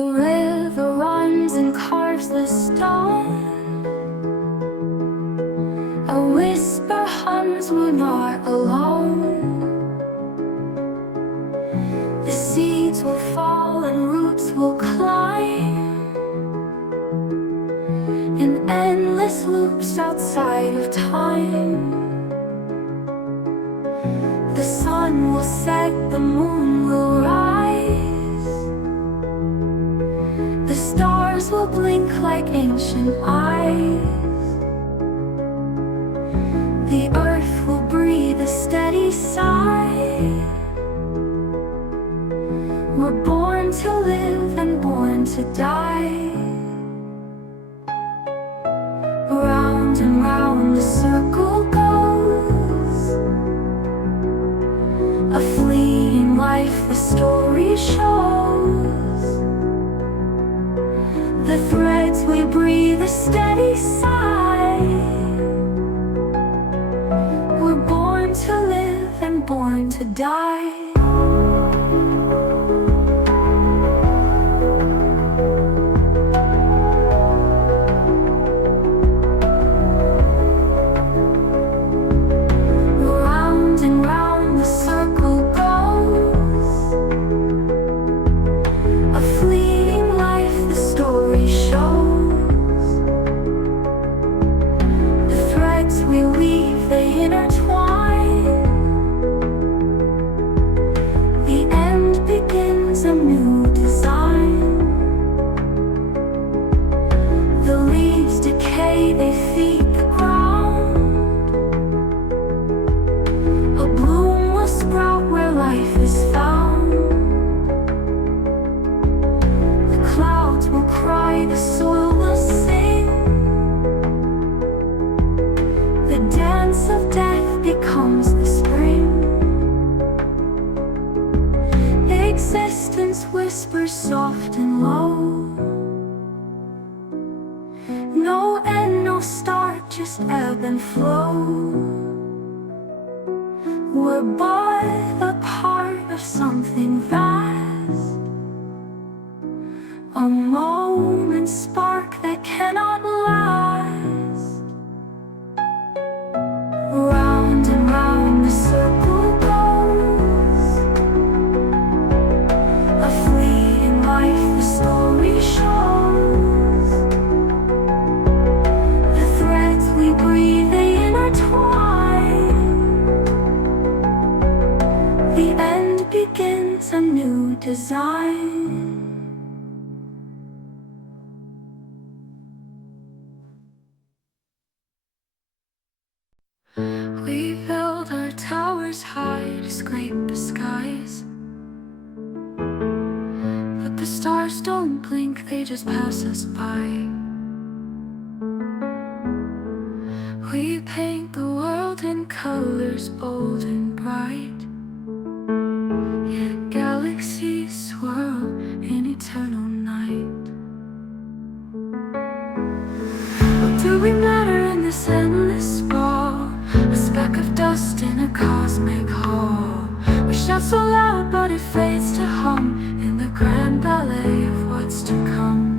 The river runs and carves the stone. A whisper hums, we're not alone. The seeds will fall and roots will climb in endless loops outside of time. The sun will set, the moon will rise. The stars will blink like ancient eyes. The earth will breathe a steady sigh. We're born to live and born to die. Round and round the circle goes. A fleeting life the story shows. The threads we breathe a steady sigh. We're born to live and born to die. We weave, they intertwine. The end begins a new design. The leaves decay, they feed the ground. A bloom will sprout where life is found. The clouds will cry, the soil will sing. The dance of death becomes the spring. Existence whispers soft and low. No end, no start, just ebb and flow. We're but a part of something vast. A moment spark that cannot last. Round and round the circle goes. A fleeting life the story shows. The threads we breathe, they intertwine. The end begins a new design. We build our towers high to scrape the skies, but the stars don't blink, they just pass us by. We paint the world in colors bold and bright, yet galaxies swirl in eternal night. What do we matter in this endless sprawl? A speck of dust in a cosmic hall. We shout so loud but it fades to hum in the grand ballet of what's to come.